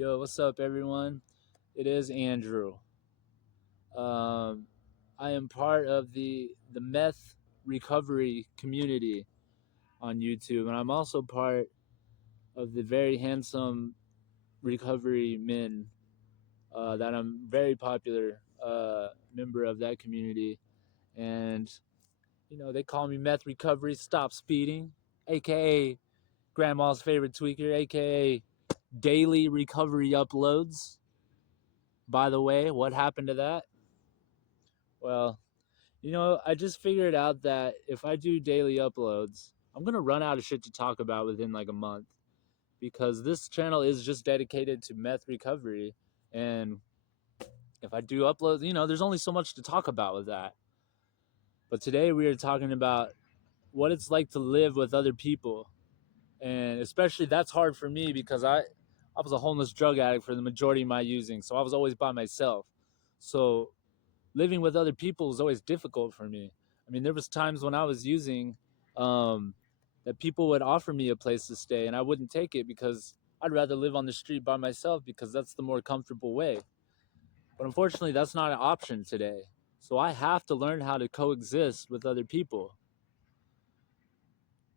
Yo, what's up, everyone? It is Andrew. Um, I am part of the meth recovery community on YouTube, and I'm also part of the very handsome recovery men that I'm very popular member of that community. And they call me Meth Recovery Stop Speeding, aka Grandma's favorite tweaker, aka Daily Recovery Uploads. By the way, what happened to that? Well, I just figured out that if I do daily uploads, I'm going to run out of shit to talk about within like a month because this channel is just dedicated to meth recovery. And if I do uploads, there's only so much to talk about with that. But today we are talking about what it's like to live with other people. And especially that's hard for me because I was a homeless drug addict for the majority of my using. So I was always by myself. So living with other people was always difficult for me. I mean, there was times when I was using um, that people would offer me a place to stay, and I wouldn't take it because I'd rather live on the street by myself because that's the more comfortable way. But unfortunately, that's not an option today. So I have to learn how to coexist with other people.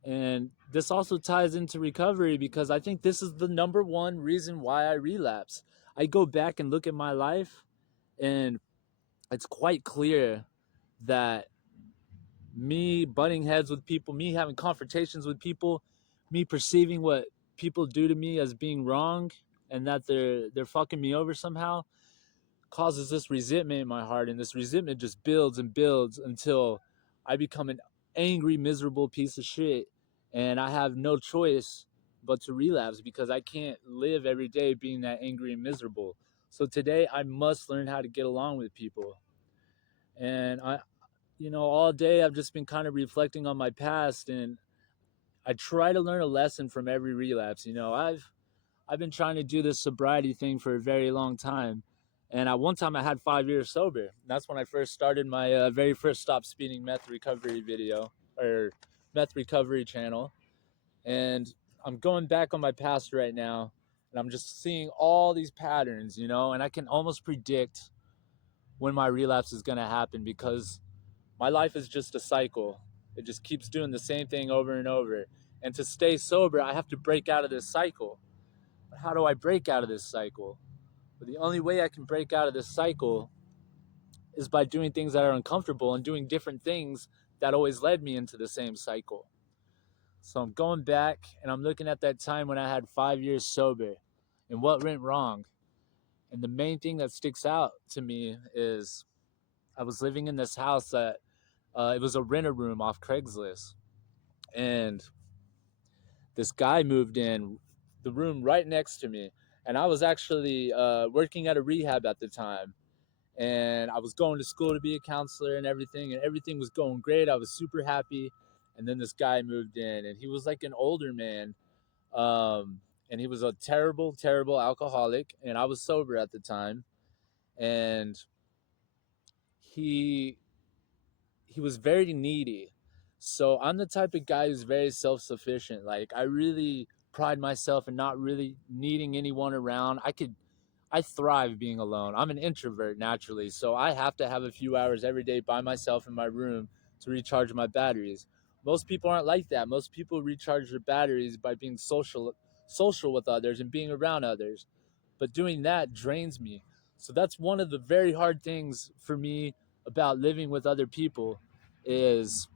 And this also ties into recovery because I think this is the number one reason why I relapse. I go back and look at my life, and it's quite clear that me butting heads with people, me having confrontations with people, me perceiving what people do to me as being wrong and that they're fucking me over somehow causes this resentment in my heart, and this resentment just builds and builds until I become an angry, miserable piece of shit, and I have no choice but to relapse because I can't live every day being that angry and miserable. So today I must learn how to get along with people. And all day I've just been kind of reflecting on my past, and I try to learn a lesson from every relapse. I've been trying to do this sobriety thing for a very long time. And at one time I had 5 years sober. That's when I first started my very first Stop Speeding Meth Recovery video or Meth Recovery channel. And I'm going back on my past right now, and I'm just seeing all these patterns, and I can almost predict when my relapse is going to happen because my life is just a cycle. It just keeps doing the same thing over and over. And to stay sober, I have to break out of this cycle. But how do I break out of this cycle? But the only way I can break out of this cycle is by doing things that are uncomfortable and doing different things that always led me into the same cycle. So I'm going back and I'm looking at that time when I had 5 years sober and what went wrong. And the main thing that sticks out to me is I was living in this house that it was a renter room off Craigslist. And this guy moved in the room right next to me. And I was actually working at a rehab at the time. And I was going to school to be a counselor and everything was going great. I was super happy. And then this guy moved in, and he was like an older man. And he was a terrible, terrible alcoholic. And I was sober at the time. And he he was very needy. So I'm the type of guy who's very self-sufficient. Like I really pride myself in not really needing anyone around. I thrive being alone. I'm an introvert naturally, so I have to have a few hours every day by myself in my room to recharge my batteries. Most people aren't like that. Most people recharge their batteries by being social with others and being around others. But doing that drains me. So that's one of the very hard things for me about living with other people is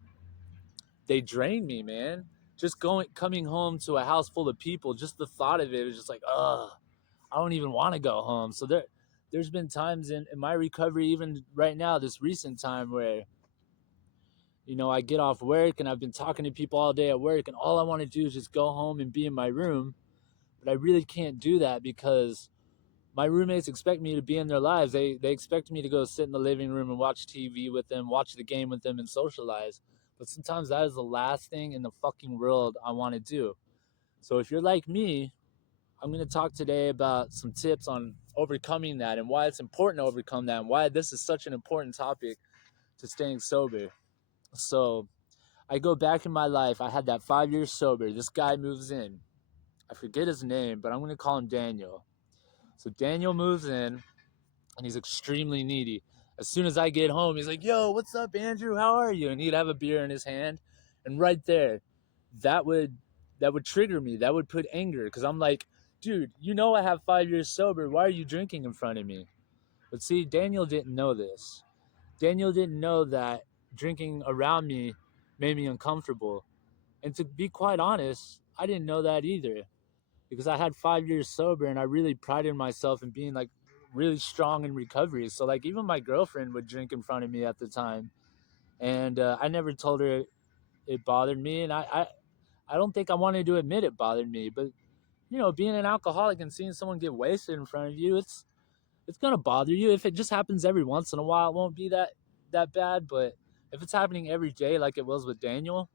they drain me, man. Just coming home to a house full of people, just the thought of it is just like, ugh, I don't even want to go home. So there's been times in my recovery, even right now, this recent time where, I get off work and I've been talking to people all day at work, and all I want to do is just go home and be in my room. But I really can't do that because my roommates expect me to be in their lives. They expect me to go sit in the living room and watch TV with them, watch the game with them, and socialize. But sometimes that is the last thing in the fucking world I want to do. So if you're like me, I'm going to talk today about some tips on overcoming that and why it's important to overcome that and why this is such an important topic to staying sober. So I go back in my life. I had that 5 years sober. This guy moves in. I forget his name, but I'm going to call him Daniel. So Daniel moves in, and he's extremely needy. As soon as I get home, he's like, "Yo, what's up, Andrew? How are you?" And he'd have a beer in his hand, and right there, that would that would trigger me. That would put anger because I'm like, dude, you know I have 5 years sober. Why are you drinking in front of me? But see, Daniel didn't know this. Daniel didn't know that drinking around me made me uncomfortable. And to be quite honest, I didn't know that either because I had 5 years sober and I really prided myself in being like really strong in recovery. So like even my girlfriend would drink in front of me at the time, and I never told her it bothered me, and I don't think I wanted to admit it bothered me. But you know, being an alcoholic and seeing someone get wasted in front of you, it's gonna bother you. If it just happens every once in a while, it won't be that bad. But if it's happening every day, like it was with Daniel,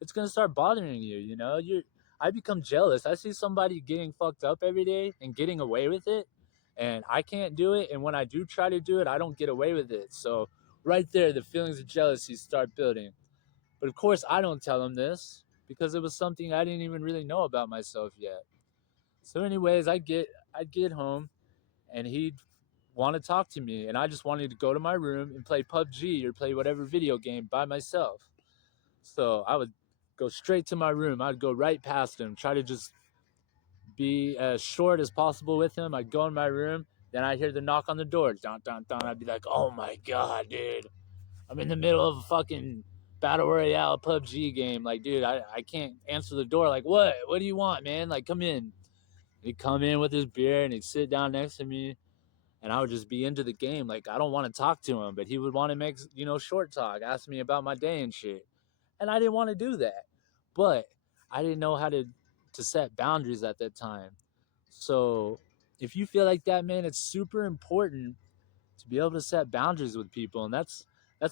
it's gonna start bothering you. You know, I become jealous. I see somebody getting fucked up every day and getting away with it, and I can't do it. And when I do try to do it, I don't get away with it. So right there, the feelings of jealousy start building. But of course, I don't tell him this because it was something I didn't even really know about myself yet. So, anyways, I'd get home, and he'd want to talk to me, and I just wanted to go to my room and play PUBG or play whatever video game by myself. So I would go straight to my room. I'd go right past him, try to just be as short as possible with him. I'd go in my room, then I'd hear the knock on the door. Dun, dun, dun. I'd be like, oh my God, dude. I'm in the middle of a fucking Battle Royale PUBG game. Like, dude, I can't answer the door. Like, what? What do you want, man? Like, come in. And he'd come in with his beer and he'd sit down next to me, and I would just be into the game. Like, I don't want to talk to him, but he would want to make, short talk, ask me about my day and shit. And I didn't want to do that. But I didn't know how to set boundaries at that time. So if you feel like that, man, it's super important to be able to set boundaries with people. And that's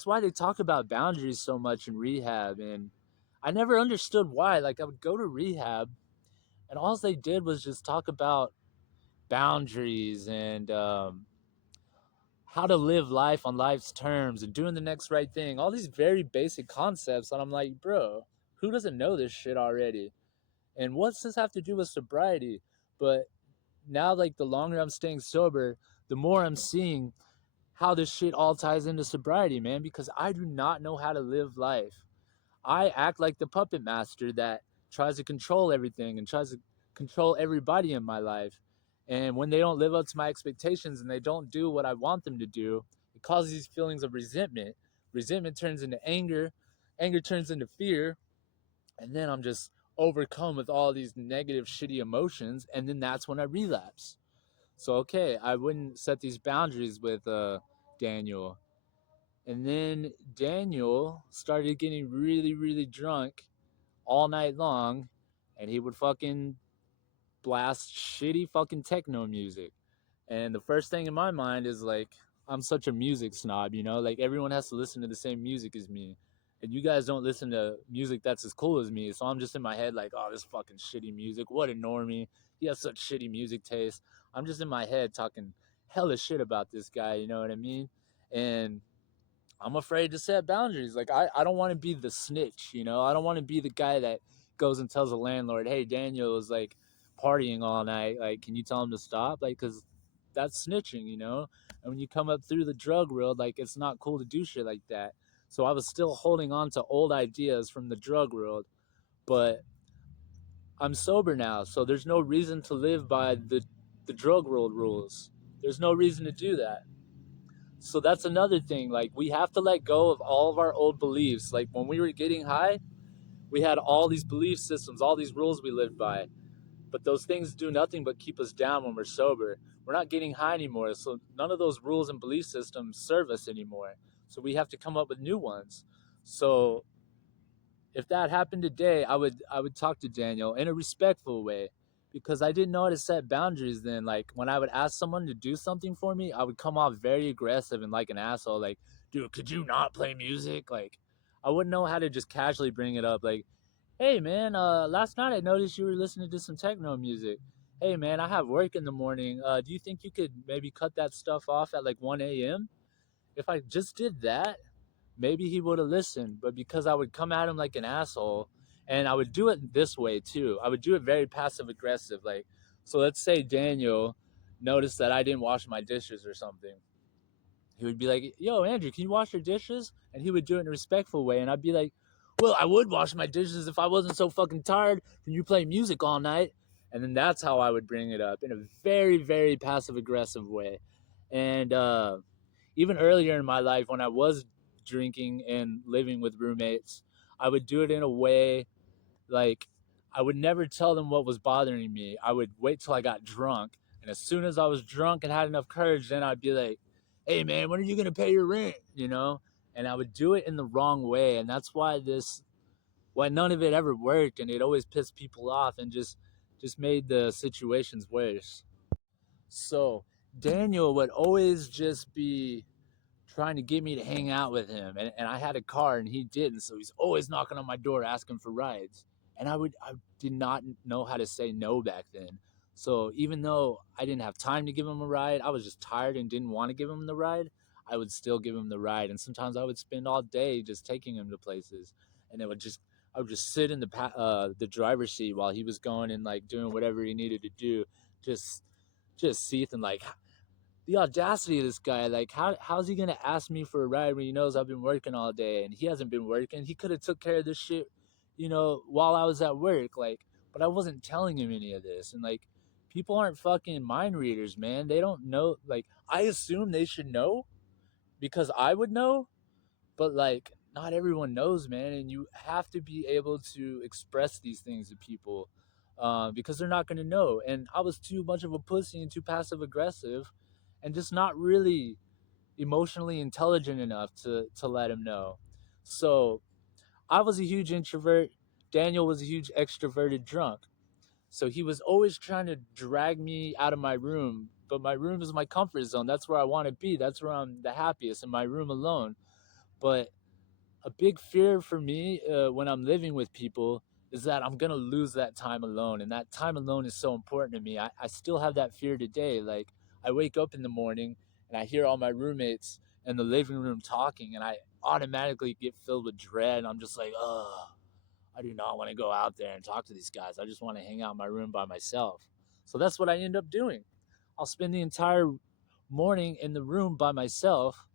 why they talk about boundaries so much in rehab. And I never understood why. Like I would go to rehab and all they did was just talk about boundaries and how to live life on life's terms and doing the next right thing. All these very basic concepts. And I'm like, bro, who doesn't know this shit already? And what's this have to do with sobriety? But now, like, the longer I'm staying sober, the more I'm seeing how this shit all ties into sobriety, man, because I do not know how to live life. I act like the puppet master that tries to control everything and tries to control everybody in my life. And when they don't live up to my expectations and they don't do what I want them to do, it causes these feelings of resentment. Resentment turns into anger, anger turns into fear, and then I'm just overcome with all these negative, shitty emotions, and then that's when I relapse. So okay, I wouldn't set these boundaries with Daniel, and then Daniel started getting really, really drunk all night long, and he would fucking blast shitty fucking techno music. And the first thing in my mind is like, I'm such a music snob, you know? Like everyone has to listen to the same music as me. And you guys don't listen to music that's as cool as me. So I'm just in my head like, oh, this fucking shitty music. What a normie. He has such shitty music taste. I'm just in my head talking hella shit about this guy, you know what I mean? And I'm afraid to set boundaries. Like I don't want to be the snitch, you know? I don't want to be the guy that goes and tells the landlord, "Hey, Daniel is like partying all night. Like, can you tell him to stop?" Like cuz that's snitching, you know? And when you come up through the drug world, like it's not cool to do shit like that. So I was still holding on to old ideas from the drug world, but I'm sober now, so there's no reason to live by the drug world rules. There's no reason to do that. So that's another thing. Like we have to let go of all of our old beliefs. Like when we were getting high, we had all these belief systems, all these rules we lived by. But those things do nothing but keep us down when we're sober. We're not getting high anymore. So none of those rules and belief systems serve us anymore. So we have to come up with new ones. So if that happened today, I would talk to Daniel in a respectful way because I didn't know how to set boundaries then. Like when I would ask someone to do something for me, I would come off very aggressive and like an asshole. Like, dude, could you not play music? Like, I wouldn't know how to just casually bring it up. Like, hey man, last night I noticed you were listening to some techno music. Hey man, I have work in the morning. Do you think you could maybe cut that stuff off at like 1 a.m.? If I just did that, maybe he would have listened. But because I would come at him like an asshole, and I would do it this way too. I would do it very passive aggressive. Like, so let's say Daniel notice that I didn't wash my dishes or something, he would be like, "Yo, Andrew, can you wash your dishes?" And he would do it in a respectful way, and I'd be like, "Well, I would wash my dishes if I wasn't so fucking tired from you playing music all night." And then that's how I would bring it up in a very, very passive aggressive way. And even earlier in my life, when I was drinking and living with roommates, I would do it in a way like I would never tell them what was bothering me. I would wait till I got drunk, and as soon as I was drunk and had enough courage, then I'd be like, "Hey man, when are you gonna pay your rent?" You know, and I would do it in the wrong way, and that's why none of it ever worked, and it always pissed people off and just made the situations worse. So Daniel would always just be trying to get me to hang out with him, and I had a car and he didn't, so he's always knocking on my door asking for rides, and I did not know how to say no back then. So even though I didn't have time to give him a ride, I was just tired and didn't want to give him the ride, I would still give him the ride, and sometimes I would spend all day just taking him to places, and I would just sit in the driver's seat while he was going and like doing whatever he needed to do, just just seething like the audacity of this guy. Like, how's he gonna ask me for a ride when he knows I've been working all day and he hasn't been working? He could have took care of this shit, while I was at work. Like, but I wasn't telling him any of this. And like, people aren't fucking mind readers, man. They don't know. Like, I assume they should know because I would know, but like, not everyone knows, man. And you have to be able to express these things to people. Because they're not going to know. And I was too much of a pussy and too passive aggressive and just not really emotionally intelligent enough to let him know. So I was a huge introvert. Daniel was a huge extroverted drunk. So he was always trying to drag me out of my room. But my room is my comfort zone. That's where I want to be. That's where I'm the happiest, in my room alone. But a big fear for me when I'm living with people is that I'm gonna lose that time alone, and that time alone is so important to me. I still have that fear today. Like, I wake up in the morning and I hear all my roommates in the living room talking, and I automatically get filled with dread. I'm just like, oh, I do not want to go out there and talk to these guys. I just want to hang out in my room by myself. So that's what I end up doing. I'll spend the entire morning in the room by myself,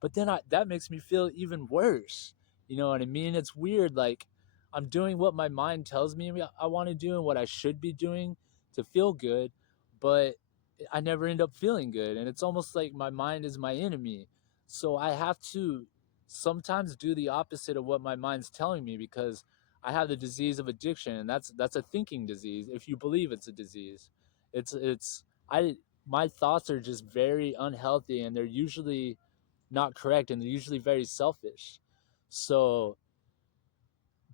but then that makes me feel even worse. You know what I mean? It's weird. Like, I'm doing what my mind tells me I want to do and what I should be doing to feel good, but I never end up feeling good. And it's almost like my mind is my enemy. So I have to sometimes do the opposite of what my mind's telling me, because I have the disease of addiction, and that's a thinking disease if you believe it's a disease. It's I My thoughts are just very unhealthy, and they're usually not correct, and they're usually very selfish. So,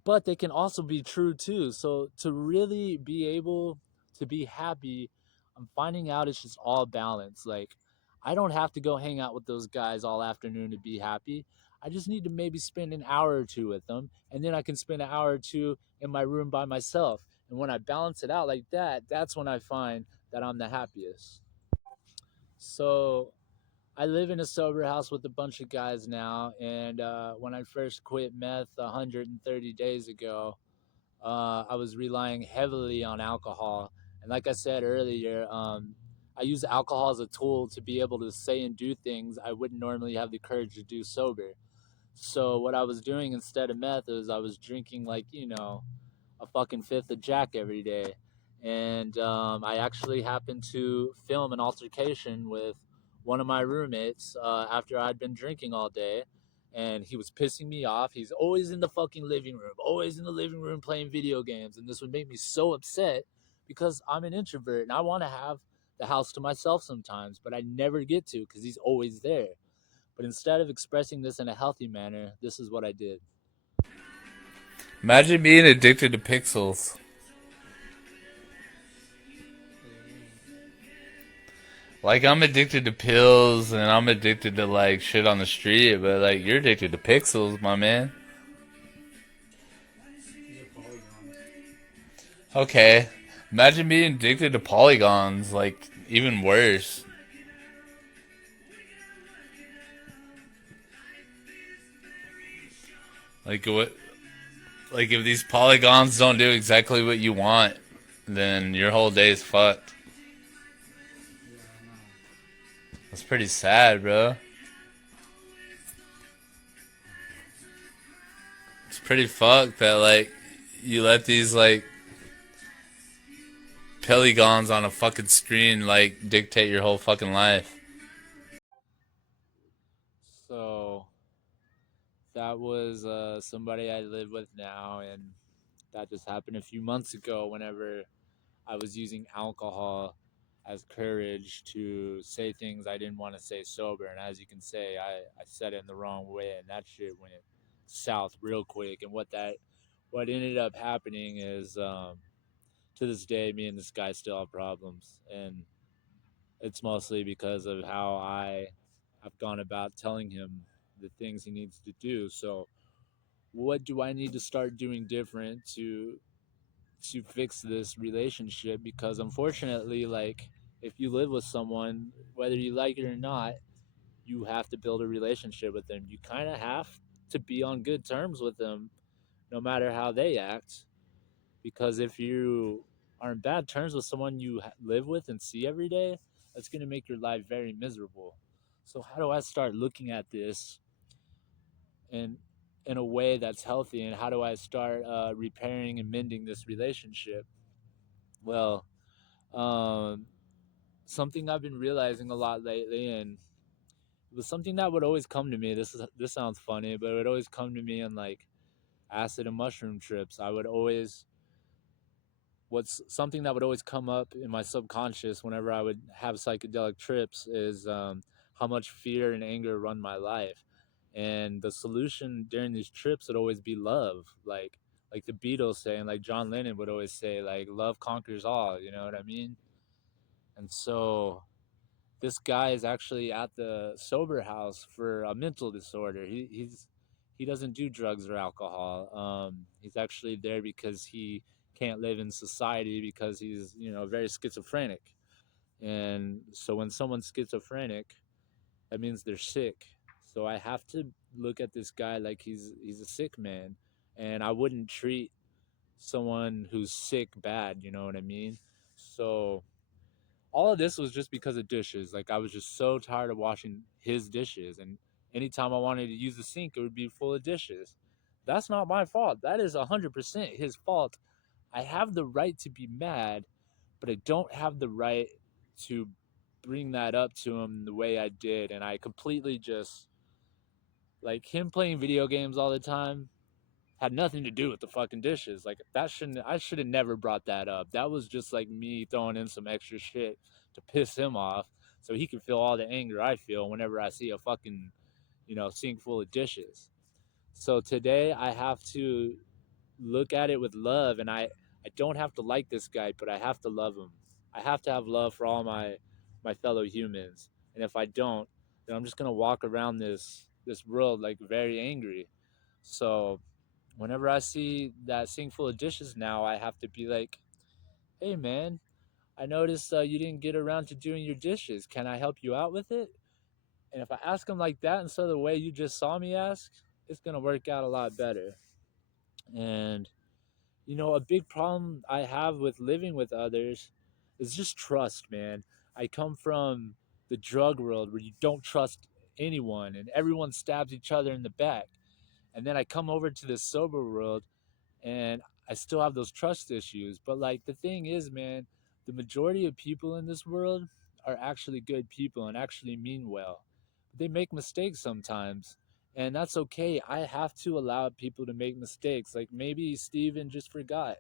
but they can also be true too. So to really be able to be happy, I'm finding out it's just all balance. Like, I don't have to go hang out with those guys all afternoon to be happy. I just need to maybe spend an hour or two with them, and then I can spend an hour or two in my room by myself. And when I balance it out like that, that's when I find that I'm the happiest. So I live in a sober house with a bunch of guys now, and when I first quit meth 130 days ago, I was relying heavily on alcohol. And like I said earlier, I use alcohol as a tool to be able to say and do things I wouldn't normally have the courage to do sober. So what I was doing instead of meth is I was drinking, like, a fucking fifth of Jack every day. And I actually happened to film an altercation with one of my roommates after I'd been drinking all day. And he was pissing me off. He's always in the fucking living room, always in the living room playing video games. And this would make me so upset because I'm an introvert and I want to have the house to myself sometimes, but I never get to because he's always there. But instead of expressing this in a healthy manner, this is what I did. Imagine being addicted to pixels. Like, I'm addicted to pills and I'm addicted to like shit on the street, but like you're addicted to pixels, my man. These are polygons. Okay. Imagine being addicted to polygons, like even worse. Like what like if these polygons don't do exactly what you want, then your whole day is fucked. Yeah. It's pretty sad, bro. It's pretty fucked that like you let these like polygons on a fucking screen like dictate your whole fucking life. So that was somebody I live with now, and that just happened a few months ago. Whenever I was using alcohol as courage to say things I didn't want to say sober, and as you can say, I said it in the wrong way, and that shit went south real quick. And what ended up happening is, to this day, me and this guy still have problems, and it's mostly because of how I have gone about telling him the things he needs to do. So, what do I need to start doing different to fix this relationship? Because unfortunately, like, if you live with someone, whether you like it or not, you have to build a relationship with them. You kind of have to be on good terms with them, no matter how they act. Because if you are in bad terms with someone you live with and see every day, that's going to make your life very miserable. So how do I start looking at this in in a way that's healthy, and how do I start repairing and mending this relationship? Well, um, something I've been realizing a lot lately, and it was something that would always come to me. This sounds funny, but it would always come to me in like acid and mushroom trips. I would always What's something that would always come up in my subconscious whenever I would have psychedelic trips is, how much fear and anger run my life, and the solution during these trips would always be love, like the Beatles say, and like John Lennon would always say, like, love conquers all. You know what I mean? And so this guy is actually at the sober house for a mental disorder. He doesn't do drugs or alcohol. He's actually there because he can't live in society because he's, very schizophrenic. And so when someone's schizophrenic, that means they're sick. So I have to look at this guy like he's a sick man, and I wouldn't treat someone who's sick bad. You know what I mean? So all of this was just because of dishes. Like, I was just so tired of washing his dishes, and anytime I wanted to use the sink, it would be full of dishes. That's not my fault. That is 100% his fault. I have the right to be mad, but I don't have the right to bring that up to him the way I did. And I completely just, like, him playing video games all the time had nothing to do with the fucking dishes. Like, I should have never brought that up. That was just like me throwing in some extra shit to piss him off so he can feel all the anger I feel whenever I see a fucking, sink full of dishes. So today I have to look at it with love, and I don't have to like this guy, but I have to love him. I have to have love for all my fellow humans. And if I don't, then I'm just going to walk around this world like very angry. So whenever I see that sink full of dishes now, I have to be like, "Hey, man, I noticed you didn't get around to doing your dishes. Can I help you out with it?" And if I ask him like that instead of the way you just saw me ask, it's gonna work out a lot better. And a big problem I have with living with others is just trust, man. I come from the drug world where you don't trust anyone and everyone stabs each other in the back. And then I come over to this sober world, and I still have those trust issues. But like, the thing is, man, the majority of people in this world are actually good people and actually mean well. But they make mistakes sometimes, and that's okay. I have to allow people to make mistakes. Like, maybe Steven just forgot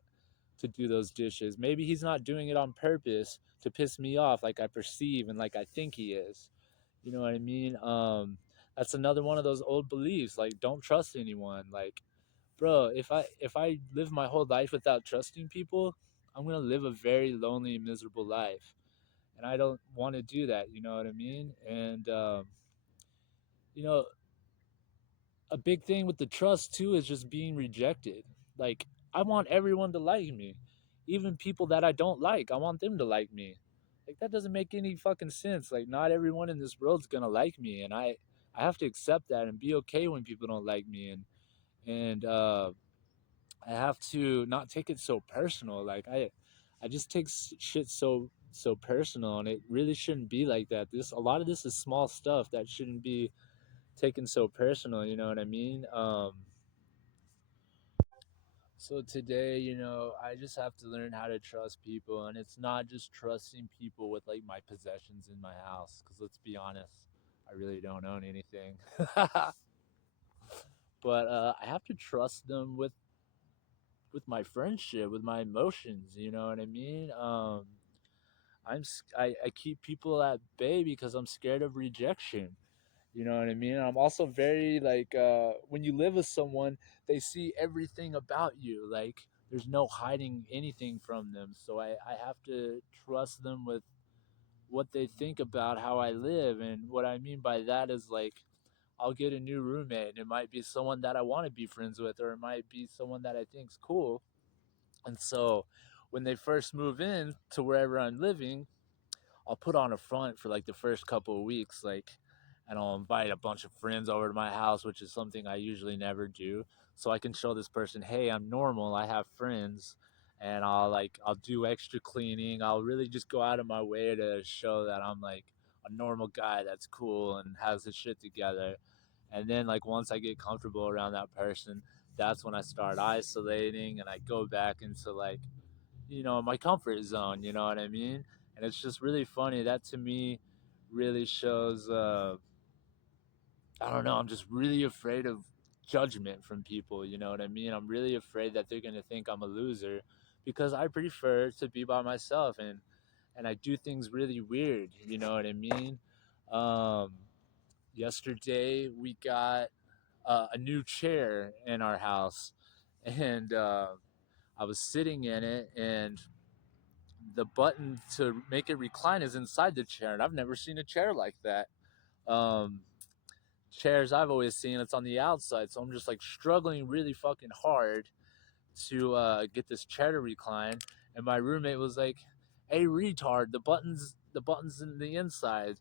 to do those dishes. Maybe he's not doing it on purpose to piss me off like I perceive and like I think he is. You know what I mean? That's another one of those old beliefs, like, don't trust anyone. Like, bro, if I live my whole life without trusting people, I'm gonna live a very lonely, miserable life, and I don't want to do that. You know what I mean? And you know, a big thing with the trust too is just being rejected. Like, I want everyone to like me, even people that I don't like. I want them to like me. Like, that doesn't make any fucking sense. Like, not everyone in this world's gonna like me, and I have to accept that and be okay when people don't like me, and I have to not take it so personal. Like, I just take shit so personal, and it really shouldn't be like that. This a lot of this is small stuff that shouldn't be taken so personal, you know what I mean? So today, I just have to learn how to trust people, and it's not just trusting people with like my possessions in my house, because let's be honest, I really don't own anything. But I have to trust them with my friendship, with my emotions. You know what I mean? I keep people at bay because I'm scared of rejection. You know what I mean? I'm also very like when you live with someone, they see everything about you. Like there's no hiding anything from them. So I have to trust them with what they think about how I live. And what I mean by that is like I'll get a new roommate and it might be someone that I want to be friends with, or it might be someone that I think's cool. And so when they first move in to wherever I'm living, I'll put on a front for like the first couple of weeks, like, and I'll invite a bunch of friends over to my house, which is something I usually never do, so I can show this person, hey, I'm normal, I have friends, and I'll do extra cleaning. I'll really just go out of my way to show that I'm like a normal guy that's cool and has his shit together. And then like once I get comfortable around that person, that's when I start isolating and I go back into like my comfort zone, you know what I mean? And it's just really funny. That to me really shows I don't know, I'm just really afraid of judgment from people, you know what I mean? I'm really afraid that they're going to think I'm a loser because I prefer to be by myself, and I do things really weird, you know what I mean? Um Yesterday we got a new chair in our house, and I was sitting in it, and the button to make it recline is inside the chair, and I've never seen a chair like that. Um, Chairs I've always seen, it's on the outside, so I'm just like struggling really fucking hard to get this chair to recline, and my roommate was like, "Hey, retard, the buttons in the inside,"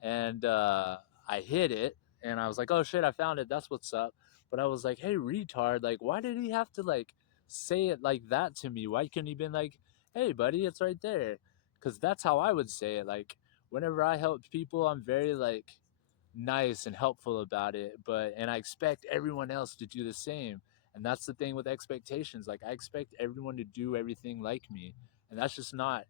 and I hit it, and I was like, "Oh shit, I found it. That's what's up." But I was like, "Hey, retard, like, why did he have to like say it like that to me? Why couldn't he been like, hey, buddy, it's right there?" Because that's how I would say it. Like, whenever I help people, I'm very like nice and helpful about it, and I expect everyone else to do the same. And that's the thing with expectations. Like I expect everyone to do everything like me, and that's just not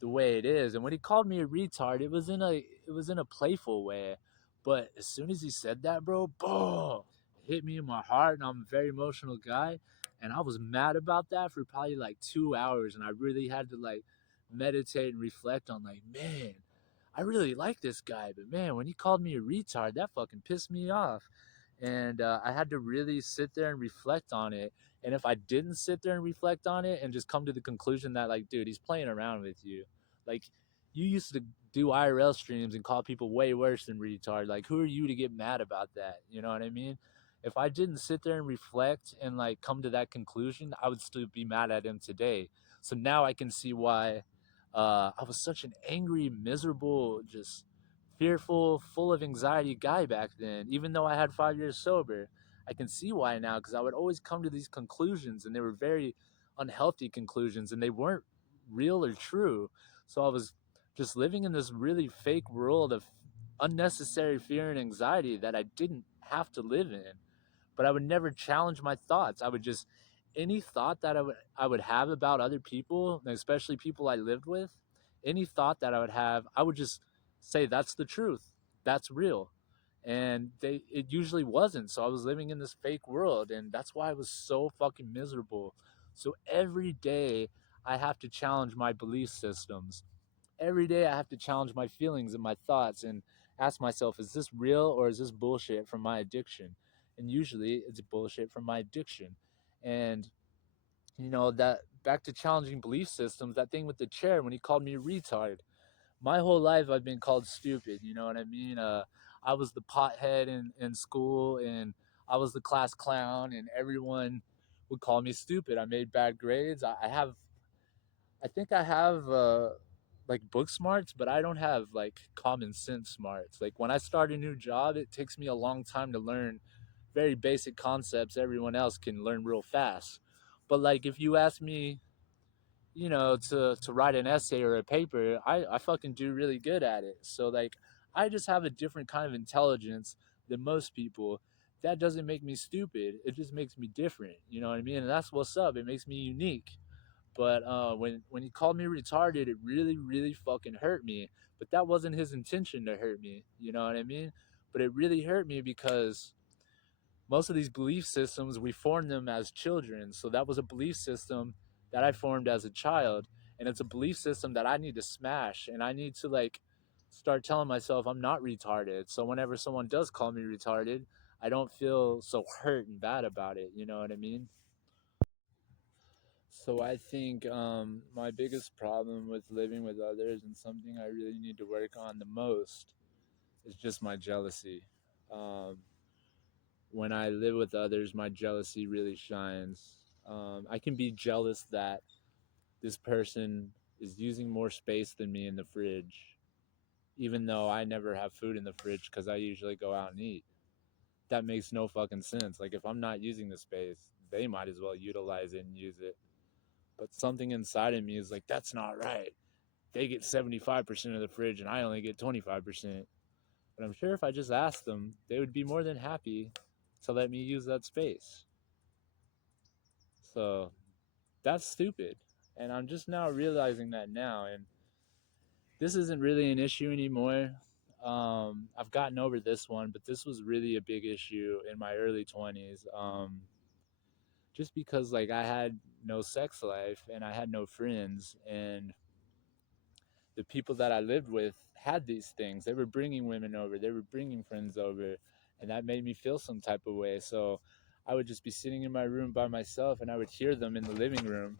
the way it is. And when he called me a retard, it was in a playful way, but as soon as he said that, bro, boom, it hit me in my heart, and I'm a very emotional guy, and I was mad about that for probably like 2 hours, and I really had to like meditate and reflect on like, man, I really like this guy, but man, when he called me a retard, that fucking pissed me off. And I had to really sit there and reflect on it. And if I didn't sit there and reflect on it and just come to the conclusion that, like, dude, he's playing around with you. Like, you used to do IRL streams and call people way worse than retard. Like, who are you to get mad about that? You know what I mean? If I didn't sit there and reflect and, like, come to that conclusion, I would still be mad at him today. So now I can see why I was such an angry, miserable, just fearful, full of anxiety guy back then, even though I had 5 years sober. I can see why now, because I would always come to these conclusions, and they were very unhealthy conclusions, and they weren't real or true. So I was just living in this really fake world of unnecessary fear and anxiety that I didn't have to live in. But I would never challenge my thoughts. I would just any thought that I would have about other people, and especially people I lived with, any thought that I would have, I would just say that's the truth. That's real. And it usually wasn't. So I was living in this fake world, and that's why I was so fucking miserable. So every day I have to challenge my belief systems. Every day I have to challenge my feelings and my thoughts and ask myself, is this real or is this bullshit from my addiction? And usually it's bullshit from my addiction. And that back to challenging belief systems, that thing with the chair when he called me a retard. My whole life I've been called stupid, you know what I mean? I was the pothead in school, and I was the class clown, and everyone would call me stupid. I made bad grades. I think I have like book smarts, but I don't have like common sense smarts. Like when I start a new job, it takes me a long time to learn very basic concepts everyone else can learn real fast. But like if you ask me to write an essay or a paper, I fucking do really good at it. So like I just have a different kind of intelligence than most people. That doesn't make me stupid. It just makes me different. You know what I mean? And that's what's up. It makes me unique. But when he called me retarded, it really really fucking hurt me. But that wasn't his intention to hurt me. You know what I mean? But it really hurt me because most of these belief systems we formed them as children, so that was a belief system that I formed as a child, and it's a belief system that I need to smash, and I need to like start telling myself I'm not retarded, so whenever someone does call me retarded, I don't feel so hurt and bad about it. You know what I mean? So I think my biggest problem with living with others, and something I really need to work on the most, is just my jealousy. um, when I live with others, my jealousy really shines. I can be jealous that this person is using more space than me in the fridge, even though I never have food in the fridge because I usually go out and eat. That makes no fucking sense. Like, if I'm not using the space, they might as well utilize it and use it. But something inside of me is like, that's not right. They get 75% of the fridge and I only get 25%. But I'm sure if I just asked them, they would be more than happy to let me use that space. So that's stupid. And I'm just now realizing that now. And this isn't really an issue anymore. I've gotten over this one, but this was really a big issue in my early 20s. Just because, like, I had no sex life and I had no friends, and the people that I lived with had these things. They were bringing women over, they were bringing friends over, and that made me feel some type of way. So I would just be sitting in my room by myself, and I would hear them in the living room,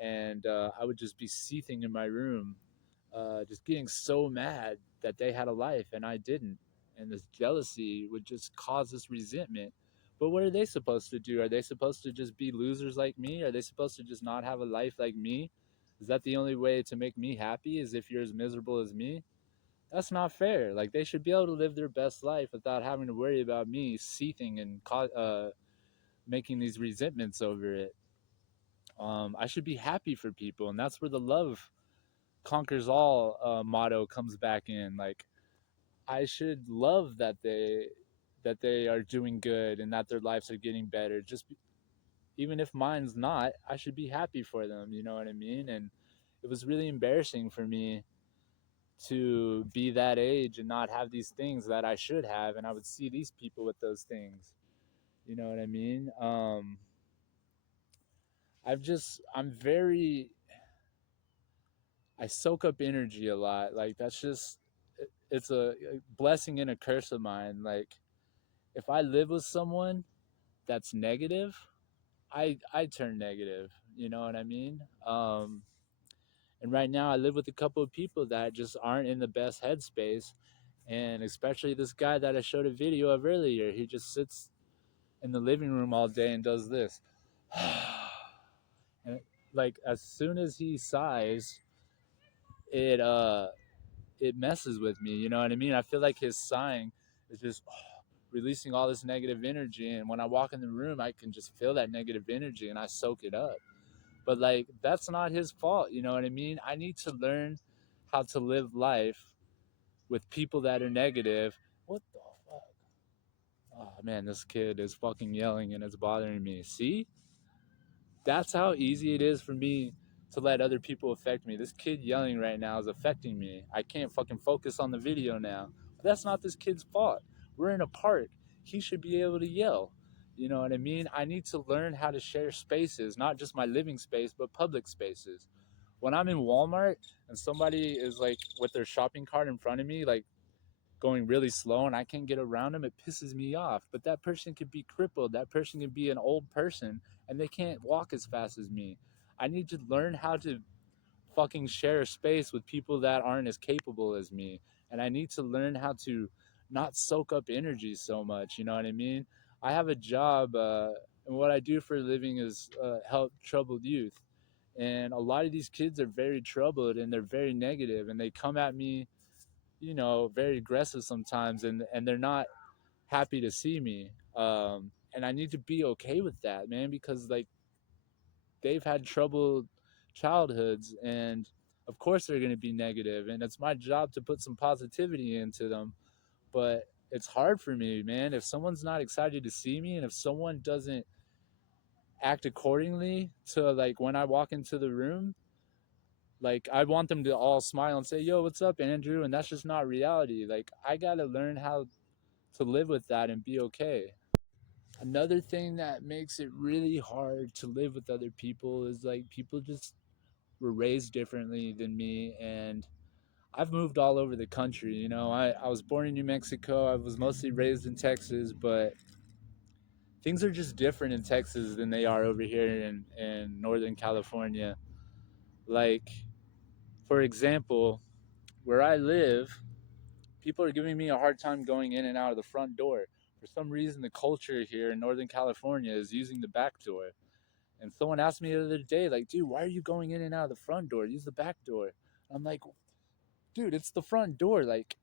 and I would just be seething in my room, just getting so mad that they had a life and I didn't. And this jealousy would just cause this resentment. But what are they supposed to do? Are they supposed to just be losers like me? Are they supposed to just not have a life like me? Is that the only way to make me happy? Is if you're as miserable as me? That's not fair. Like, they should be able to live their best life without having to worry about me seething and making these resentments over it. I should be happy for people, and that's where the love conquers all motto comes back in. Like, I should love that they are doing good and that their lives are getting better. Even if mine's not, I should be happy for them. You know what I mean? And it was really embarrassing for me to be that age and not have these things that I should have, and I would see these people with those things. You know what I mean? I'm very, I soak up energy a lot. Like, that's just, it's a blessing and a curse of mine. Like, if I live with someone that's negative, I turn negative. You know what I mean? And right now, I live with a couple of people that just aren't in the best headspace, and especially this guy that I showed a video of earlier. He just sits in the living room all day and does this, and like as soon as he sighs, it it messes with me. You know what I mean? I feel like his sighing is just releasing all this negative energy, and when I walk in the room, I can just feel that negative energy and I soak it up. But like, that's not his fault. You know what I mean? I need to learn how to live life with people that are negative. What the fuck? Oh man, this kid is fucking yelling and it's bothering me. See? That's how easy it is for me to let other people affect me. This kid yelling right now is affecting me. I can't fucking focus on the video now. But that's not this kid's fault. We're in a park. He should be able to yell. You know what I mean? I need to learn how to share spaces, not just my living space, but public spaces. When I'm in Walmart and somebody is like with their shopping cart in front of me, like going really slow, and I can't get around them, it pisses me off. But that person could be crippled. That person could be an old person and they can't walk as fast as me. I need to learn how to fucking share a space with people that aren't as capable as me. And I need to learn how to not soak up energy so much. You know what I mean? I have a job, and what I do for a living is help troubled youth. And a lot of these kids are very troubled and they're very negative, and they come at me, very aggressive sometimes, and they're not happy to see me. And I need to be okay with that, man, because like they've had trouble childhoods, and of course they're going to be negative, and it's my job to put some positivity into them. But it's hard for me, man. If someone's not excited to see me, and if someone doesn't act accordingly to like when I walk into the room, like I want them to all smile and say, "Yo, what's up, Andrew?" And that's just not reality. Like I got to learn how to live with that and be okay. Another thing that makes it really hard to live with other people is like people just were raised differently than me, and I've moved all over the country. I was born in New Mexico. I was mostly raised in Texas, but things are just different in Texas than they are over here in Northern California. Like, for example, where I live, people are giving me a hard time going in and out of the front door. For some reason, the culture here in Northern California is using the back door. And someone asked me the other day, like, dude, why are you going in and out of the front door? Use the back door. I'm like, dude, it's the front door. Like,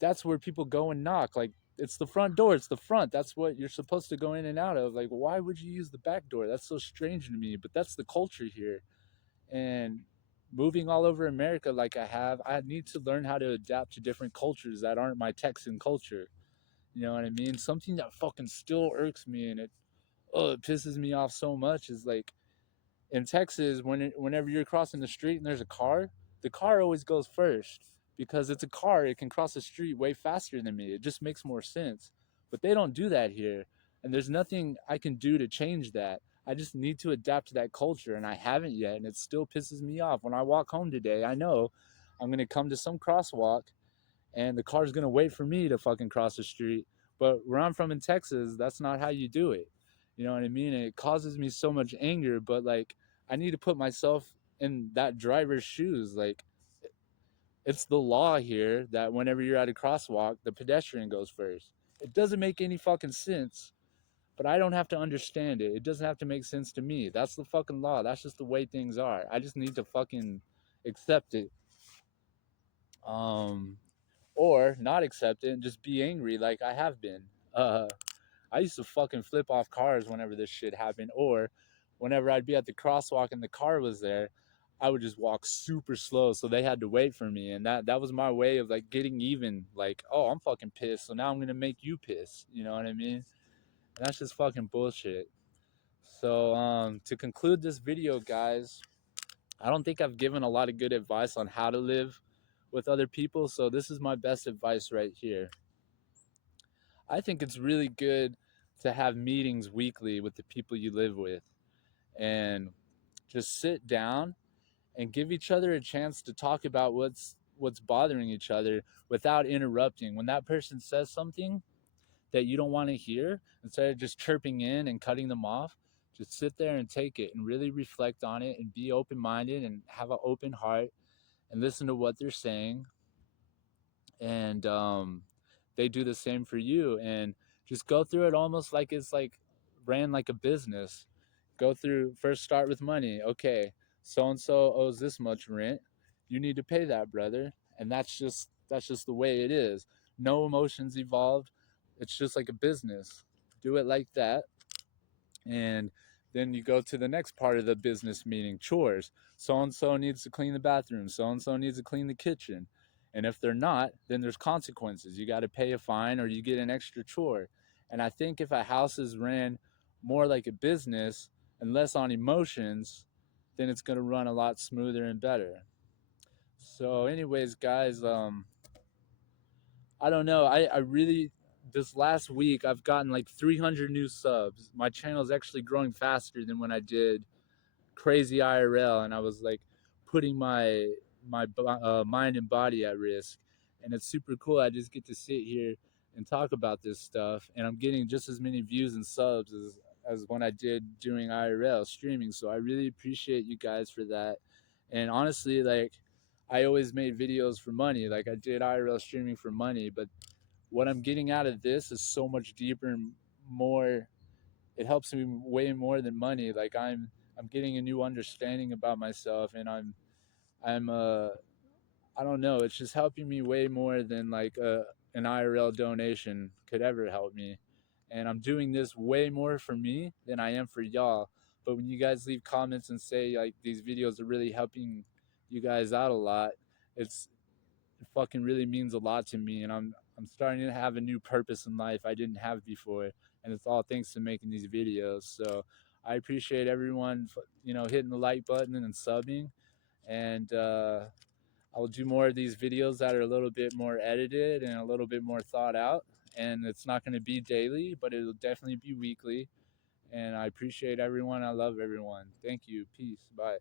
that's where people go and knock. Like, it's the front door. It's the front. That's what you're supposed to go in and out of. Like, why would you use the back door? That's so strange to me. But that's the culture here. And moving all over America like I need to learn how to adapt to different cultures that aren't my Texan culture. You know what I mean? Something that fucking still irks me, and it pisses me off so much is like in Texas, whenever you're crossing the street and there's a car, the car always goes first because it's a car. It can cross the street way faster than me. It just makes more sense. But they don't do that here, and there's nothing I can do to change that. I just need to adapt to that culture, and I haven't yet, and it still pisses me off. When I walk home today, I know I'm gonna come to some crosswalk and the car's gonna wait for me to fucking cross the street. But where I'm from in Texas, that's not how you do it. You know what I mean? And it causes me so much anger, but like I need to put myself in that driver's shoes. Like it's the law here that whenever you're at a crosswalk, the pedestrian goes first. It doesn't make any fucking sense, but I don't have to understand it. It doesn't have to make sense to me. That's the fucking law. That's just the way things are. I just need to fucking accept it. Um or not accept it and just be angry like I have been. Uh, I used to fucking flip off cars whenever this shit happened, or whenever I'd be at the crosswalk and the car was there, I would just walk super slow, so they had to wait for me, and that was my way of like getting even. Like, oh, I'm fucking pissed, so now I'm gonna make you piss. You know what I mean? And that's just fucking bullshit. So, to conclude this video, guys, I don't think I've given a lot of good advice on how to live with other people, so this is my best advice right here. I think it's really good to have meetings weekly with the people you live with and just sit down and give each other a chance to talk about what's bothering each other without interrupting. When that person says something that you don't want to hear, instead of just chirping in and cutting them off, just sit there and take it and really reflect on it and be open-minded and have an open heart and listen to what they're saying, and they do the same for you, and just go through it almost like it's like ran like a business. Go through, first start with money. Okay, so and so owes this much rent, you need to pay that, brother. And that's just the way it is. No emotions involved. It's just like a business. Do it like that. And then you go to the next part of the business meeting, chores. So and so needs to clean the bathroom, so and so needs to clean the kitchen. And if they're not, then there's consequences. You got to pay a fine or you get an extra chore. And I think if a house is ran more like a business and less on emotions, then it's going to run a lot smoother and better. So anyways, guys, I don't know. I really, this last week I've gotten like 300 new subs. My channel is actually growing faster than when I did Crazy IRL, and I was like putting my mind and body at risk. And it's super cool. I just get to sit here and talk about this stuff, and I'm getting just as many views and subs as when I did during IRL streaming. So I really appreciate you guys for that. And honestly, like I always made videos for money. Like I did IRL streaming for money, but what I'm getting out of this is so much deeper and more. It helps me way more than money. Like I'm getting a new understanding about myself, and I'm I don't know, it's just helping me way more than like an IRL donation could ever help me. And I'm doing this way more for me than I am for y'all. But when you guys leave comments and say like these videos are really helping you guys out a lot, it's it fucking really means a lot to me, and I'm starting to have a new purpose in life I didn't have before, and it's all thanks to making these videos. So I appreciate everyone, hitting the like button and subbing, and I will do more of these videos that are a little bit more edited and a little bit more thought out. And it's not going to be daily, but it'll definitely be weekly. And I appreciate everyone. I love everyone. Thank you. Peace. Bye.